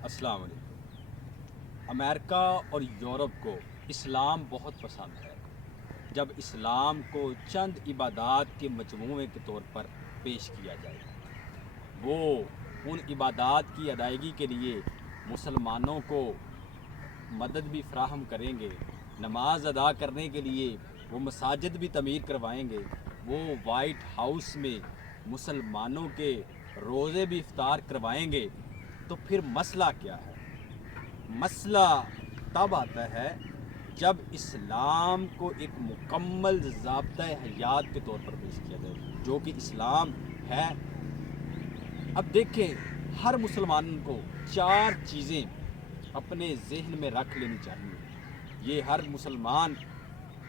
अस्सलाम वालेकुम। अमेरिका और यूरोप को इस्लाम बहुत पसंद है। जब इस्लाम को चंद इबादात के मजमूए के तौर पर पेश किया जाए, वो उन इबादात की अदायगी के लिए मुसलमानों को मदद भी फ़राहम करेंगे। नमाज अदा करने के लिए वो मसाजिद भी तमीर करवाएंगे। वो वाइट हाउस में मुसलमानों के रोज़े भी इफ्तार करवाएंगे। तो फिर मसला क्या है? मसला तब आता है जब इस्लाम को एक मुकम्मल ज़ाब्ता हयात के तौर पर पेश किया जाए, जो कि इस्लाम है। अब देखें, हर मुसलमान को 4 चीज़ें अपने जहन में रख लेनी चाहिए। ये हर मुसलमान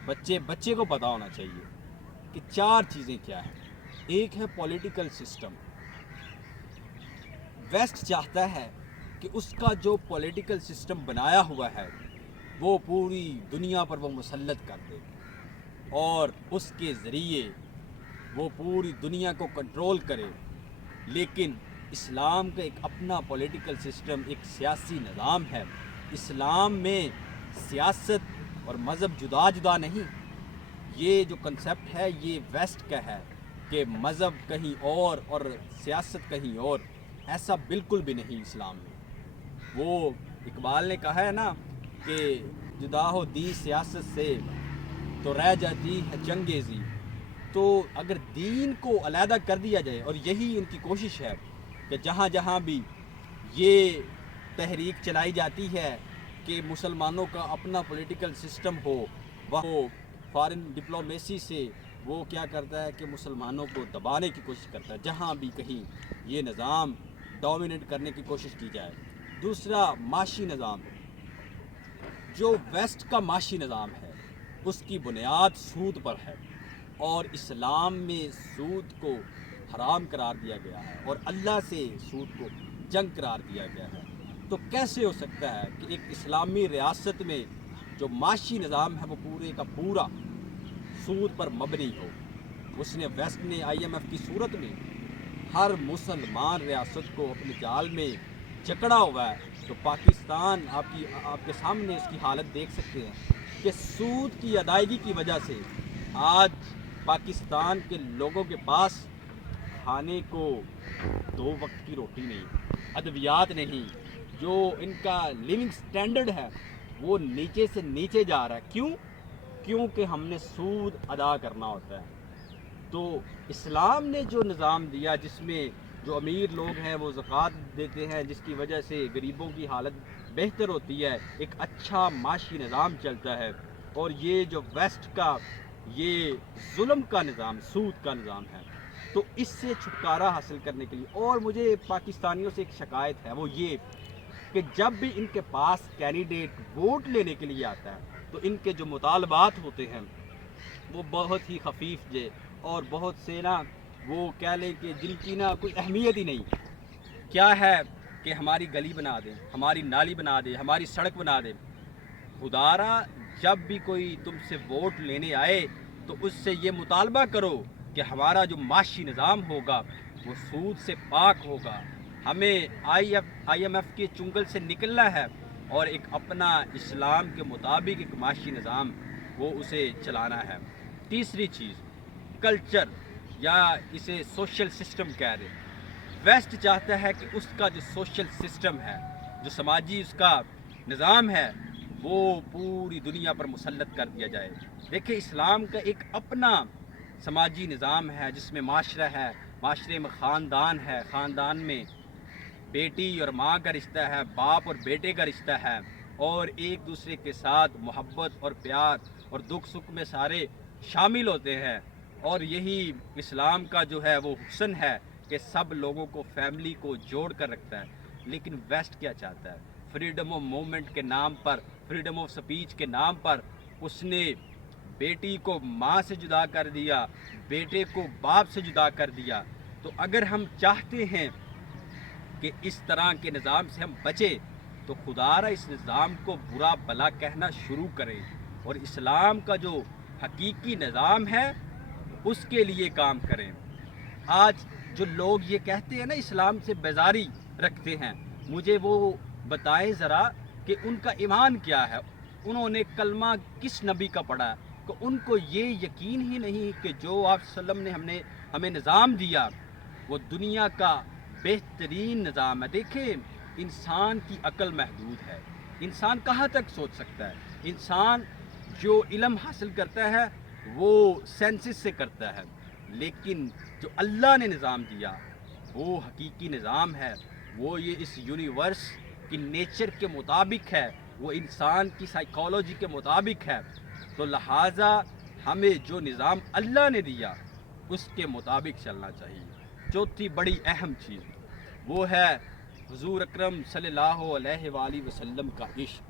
बच्चे को पता होना चाहिए कि 4 चीज़ें क्या हैं। एक है पॉलिटिकल सिस्टम। वेस्ट चाहता है कि उसका जो पॉलिटिकल सिस्टम बनाया हुआ है वो पूरी दुनिया पर वो मुसल्लत कर दे और उसके ज़रिए वो पूरी दुनिया को कंट्रोल करे। लेकिन इस्लाम का एक अपना पॉलिटिकल सिस्टम, एक सियासी निज़ाम है। इस्लाम में सियासत और मज़हब जुदा जुदा नहीं। ये जो कंसेप्ट है ये वेस्ट का है कि मज़हब कहीं और सियासत कहीं और। ऐसा बिल्कुल भी नहीं इस्लाम में। वो इकबाल ने कहा है ना कि जुदा हो दी सियासत से तो रह जाती है चंगेज़ी। तो अगर दीन को अलहदा कर दिया जाए, और यही उनकी कोशिश है कि जहाँ जहाँ भी ये तहरीक चलाई जाती है कि मुसलमानों का अपना पॉलिटिकल सिस्टम हो, वह फॉरेन डिप्लोमेसी से वो क्या करता है कि मुसलमानों को दबाने की कोशिश करता है, जहाँ भी कहीं ये निज़ाम डोमिनेट करने की कोशिश की जाए। दूसरा, माशी निज़ाम। जो वेस्ट का माशी निज़ाम है उसकी बुनियाद सूद पर है, और इस्लाम में सूद को हराम करार दिया गया है और अल्लाह से सूद को जंग करार दिया गया है। तो कैसे हो सकता है कि एक इस्लामी रियासत में जो माशी निज़ाम है वो पूरे का पूरा सूद पर मबनी हो? उसने वेस्ट ने IMF की सूरत में हर मुसलमान रियासत को अपने जाल में जकड़ा हुआ है। तो पाकिस्तान आपके सामने उसकी हालत देख सकते हैं कि सूद की अदायगी की वजह से आज पाकिस्तान के लोगों के पास खाने को 2 वक्त की रोटी नहीं, अद्वियात नहीं। जो इनका लिविंग स्टैंडर्ड है वो नीचे से नीचे जा रहा है। क्यों? क्योंकि हमने सूद अदा करना होता है। तो इस्लाम ने जो निज़ाम दिया, जिसमें जो अमीर लोग हैं वो ज़कात देते हैं, जिसकी वजह से गरीबों की हालत बेहतर होती है, एक अच्छा माशी निज़ाम चलता है। और ये जो वेस्ट का ये जुल्म का निज़ाम, सूद का निज़ाम है, तो इससे छुटकारा हासिल करने के लिए, और मुझे पाकिस्तानियों से एक शिकायत है, वो ये कि जब भी इनके पास कैंडिडेट वोट लेने के लिए आता है तो इनके जो मुतालबात होते हैं वो बहुत ही खफीफ जे, और बहुत से ना वो कह लें कि जिनकी ना कोई अहमियत ही नहीं। क्या है कि हमारी गली बना दें, हमारी नाली बना दें, हमारी सड़क बना दें। खुदारा, जब भी कोई तुमसे वोट लेने आए तो उससे ये मुतालबा करो कि हमारा जो माशी निज़ाम होगा वो सूद से पाक होगा। हमें IMF के चुंगल से निकलना है और एक अपना इस्लाम के मुताबिक एक माशी निज़ाम वो उसे चलाना है। तीसरी चीज़, कल्चर, या इसे सोशल सिस्टम कह दें। वेस्ट चाहता है कि उसका जो सोशल सिस्टम है, जो समाजी उसका निज़ाम है, वो पूरी दुनिया पर मुसल्लत कर दिया जाए। देखिए, इस्लाम का एक अपना समाजी निज़ाम है जिसमें माशरा है, माशरे में ख़ानदान है, ख़ानदान में बेटी और माँ का रिश्ता है, बाप और बेटे का रिश्ता है, और एक दूसरे के साथ मोहब्बत और प्यार और दुख सुख में सारे शामिल होते हैं। और यही इस्लाम का जो है वो हुस्न है कि सब लोगों को, फैमिली को जोड़ कर रखता है। लेकिन वेस्ट क्या चाहता है? फ्रीडम ऑफ मूवमेंट के नाम पर, फ्रीडम ऑफ स्पीच के नाम पर उसने बेटी को माँ से जुदा कर दिया, बेटे को बाप से जुदा कर दिया। तो अगर हम चाहते हैं कि इस तरह के निज़ाम से हम बचें तो खुदारा इस निज़ाम को बुरा भला कहना शुरू करें और इस्लाम का जो हकीकी निज़ाम है उसके लिए काम करें। आज जो लोग ये कहते हैं ना, इस्लाम से बेजारी रखते हैं, मुझे वो بتائیں ذرا کہ ان کا ایمان کیا ہے، انہوں نے کلمہ کس نبی کا پڑھا کہ ان کو یہ یقین ہی نہیں کہ جو آپ صلی اللہ علیہ وسلم نے ہمیں نظام دیا وہ دنیا کا بہترین نظام ہے۔ دیکھیں انسان کی عقل محدود ہے، انسان کہاں تک سوچ سکتا ہے؟ انسان جو علم حاصل کرتا ہے وہ سینسز سے کرتا ہے، لیکن جو اللہ نے نظام دیا وہ حقیقی نظام ہے، وہ یہ اس یونیورس کی نیچر کے مطابق ہے، وہ انسان کی سائیکالوجی کے مطابق ہے۔ تو لہٰذا ہمیں جو نظام اللہ نے دیا اس کے مطابق چلنا چاہیے۔ چوتھی بڑی اہم چیز وہ ہے حضور اکرم صلی اللہ علیہ وآلہ وسلم کا عشق۔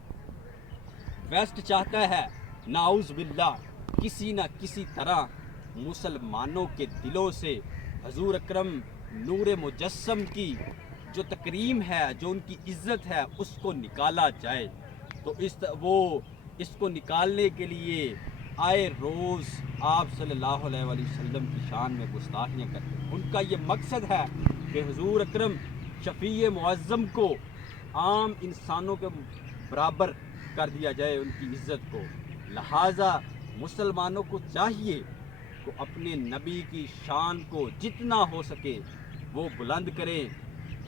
ویسٹ چاہتا ہے نعوذ باللہ کسی نہ کسی طرح مسلمانوں کے دلوں سے حضور اکرم نور مجسم کی جو تکریم ہے، جو ان کی عزت ہے، اس کو نکالا جائے۔ تو اس کو نکالنے کے لیے آئے روز آپ صلی اللہ علیہ وآلہ وسلم کی شان میں گستاخیاں کرتے ہیں۔ ان کا یہ مقصد ہے کہ حضور اکرم شفیع معظم کو عام انسانوں کے برابر کر دیا جائے ان کی عزت کو۔ لہٰذا مسلمانوں کو چاہیے کہ اپنے نبی کی شان کو جتنا ہو سکے وہ بلند کریں،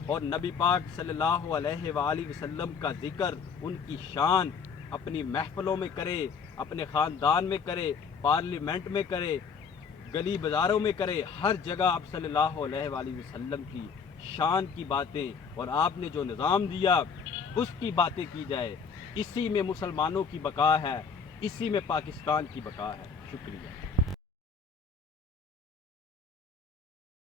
اور نبی پاک صلی اللہ علیہ وآلہ وسلم کا ذکر، ان کی شان اپنی محفلوں میں کرے، اپنے خاندان میں کرے، پارلیمنٹ میں کرے، گلی بازاروں میں کرے، ہر جگہ آپ صلی اللہ علیہ وآلہ وسلم کی شان کی باتیں اور آپ نے جو نظام دیا اس کی باتیں کی جائے۔ اسی میں مسلمانوں کی بقا ہے، اسی میں پاکستان کی بقا ہے۔ شکریہ۔